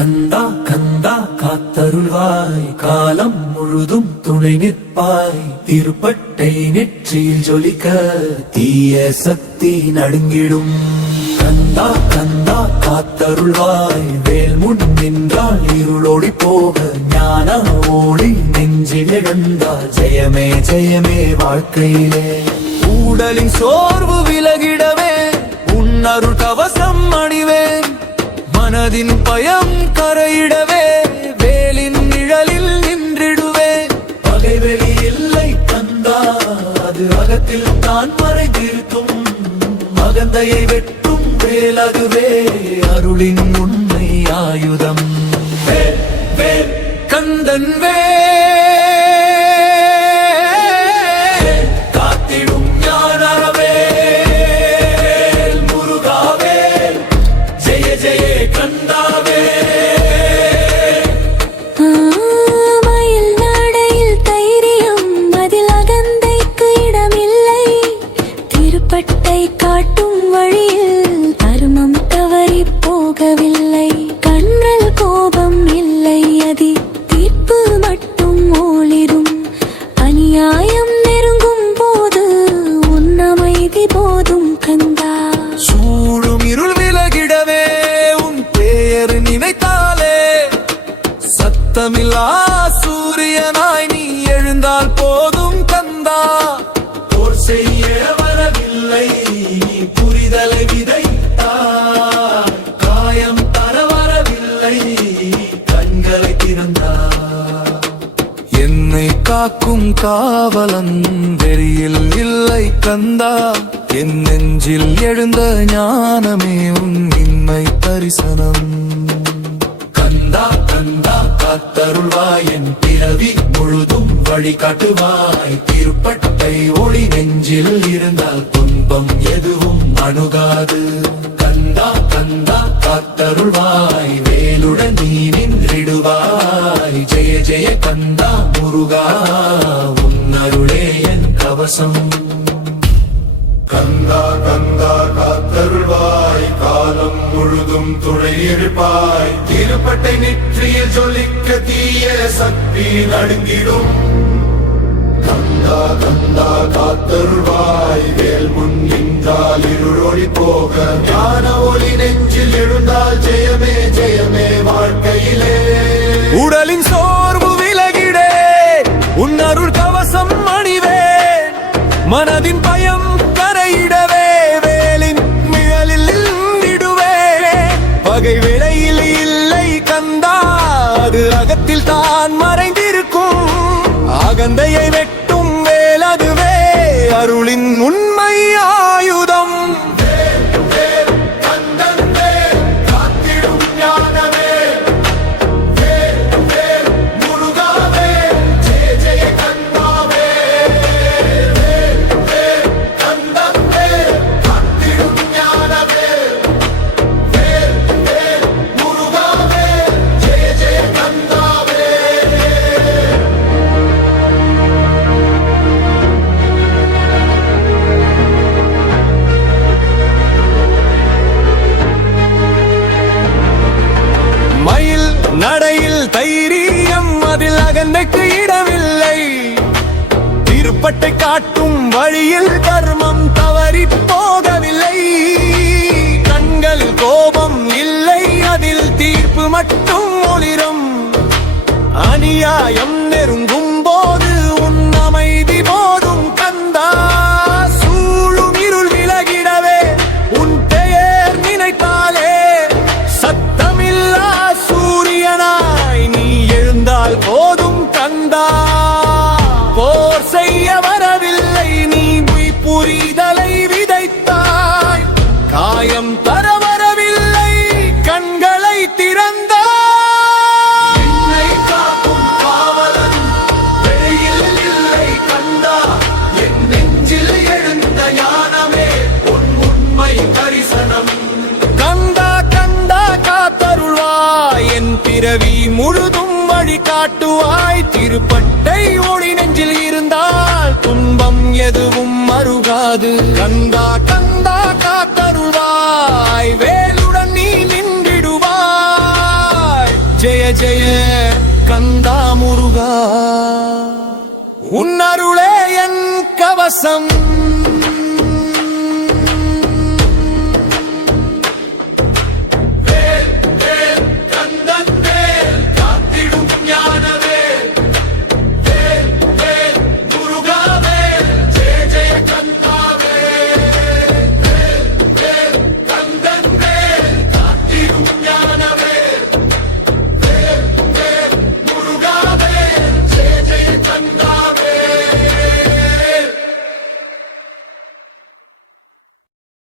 கந்தா கந்தா காத்தருள்வாய், காலம் முழுதும் துணை நிற்பாய். திருப்பட்டை நெற்றியில் ஜொலிக்க தீய சக்தி நடுங்கிடும். கந்தா கந்தா காத்தருள்வாய், வேல் முன் நின்றால் இருளோடி போக ஞான ஒளி நெஞ்சில் எழுந்தால் ஜெயமே ஜெயமே வாழ்க்கையிலே. ஊடலின் சோர்வு விலகிடவே உன்னருள் கவசம் அணிவேன். மனதின் பயம் கரையிடவே வேலின் நிழலில் நின்றிடுவேன். பகைவெளி இல்லை கந்தா, அது அகத்தில் தான் மறைந்திருக்கும். மகந்தையை வெட்டும் வேல் அதுவே அருளின் உண்மை ஆயுதம். வேல் வேல் கந்தன் வேல் காத்திடும் ஞானவே. மயில் நாடையில் தைரியம், அதில் அகந்தைக்கு இடமில்லை. திருப்பட்டை காட்டும் வழியில் தர்மம் தவறி போகவில்லை. கண்ணில் கோபம் இல்லை, அதி தீர்ப்பு மட்டும் ஒளிரும். அநியாயம் நெருங்கும் போது உன் அமைதி போதும் கந்தா. சூடும் இருள் விலகிடவே உன் பெயர் நினைத்தாலே சத்தமில்லா சூரியனாய் நீ எழுந்தால் போதும் கந்தா. போர் செய்ய வரவில்லை, புரிதலை விதைத்தாய். காயம் தர வரவில்லை, கண்களை திறந்தாய். என்னை காக்கும் காவலன் வெளியில் இல்லை கந்தா. என் நெஞ்சில் எழுந்த ஞானமே உன் இன்மை தரிசனம். கந்தா கந்தா காத்தருள்வாய், என் பிறவி முழுதும் வழிகாட்டுவாய். திருப்பட்டை ஒளி நெஞ்சில் இருந்தால் துன்பம் எதுவும் அணுகாது. கந்தா கந்தா காத்தருள்வாய், வேலுடன் நீ நின்றிடுவாய். ஜெய ஜெய கந்தா முருகா, உன்னருளே என் கவசம். கந்தா கந்தா காத்தருள்வாய், காலம் முழுதும் துணை இருப்பாய். திருப்பட்டை நெற்றியில் ஜொலிக்க தீய சக்தி நடுங்கிடும். கந்தா கந்தா காத்தருள்வாய், வேல் முன் நின்றால் இருளோடி போக ஞான ஒளி நெஞ்சில் எழுந்தால் ஜெயமே ஜெயமே வாழ்க்கையிலே. உடலின் சோர்வு விலகிடே உன் அருள் கவசம் அணிவேன். மனதின் பயம் கரையிடவே வேலின் நிழலில் நின்றிடுவேன். பகை விளையில் இல்லை கந்தா, அது அகத்தில் தான் மறைந்திருக்கும். அகந்தையை வெட்டும் வேல் அதுவே அருளின் உண்மை ஆயுதம். நடையில் தைரியம், அதில் அகந்தைக்கு இடமில்லை. திருப்பட்டை காட்டும் வழியில் கர்மம் தவறி போகவில்லை. கண்கள் கோபம் இல்லை, அதில் தீர்ப்பு மட்டும் ஒளிரும். அநியாயம் நெருங்கும் போது உன் அமைதி போதும் கந்தா. சூழும் இருள் விலகிடவே உன் பெயர் நினைத்தாலே சத்தமில்லா சூரியனாய் நீ எழுந்தால் போதும் கந்தா. போர் செய்ய வரவில்லை, நீ புரிதலை விதைத்தாய். காயம் தர வரவில்லை, கண்களை திறந்தாய். என்னை காக்கும் காவலன் வெளியில் இல்லை கந்தா. என் நெஞ்சில் எழுந்த ஞானமே உன் உண்மை தரிசனம். கந்தா கந்தா காத்தருள்வாய், என் பிறவி முழுதும் வழிகாட்டுவாய். திருப்பட்டை ஒளி நெஞ்சில் இருந்தால் துன்பம் எதுவும் மறுகாது. கந்தா கந்தா காத்தருள்வாய், வேலுடன் நீ நின்றிடுவாய். ஜெய கந்தா முருகா உன்னருளே என் கவசம்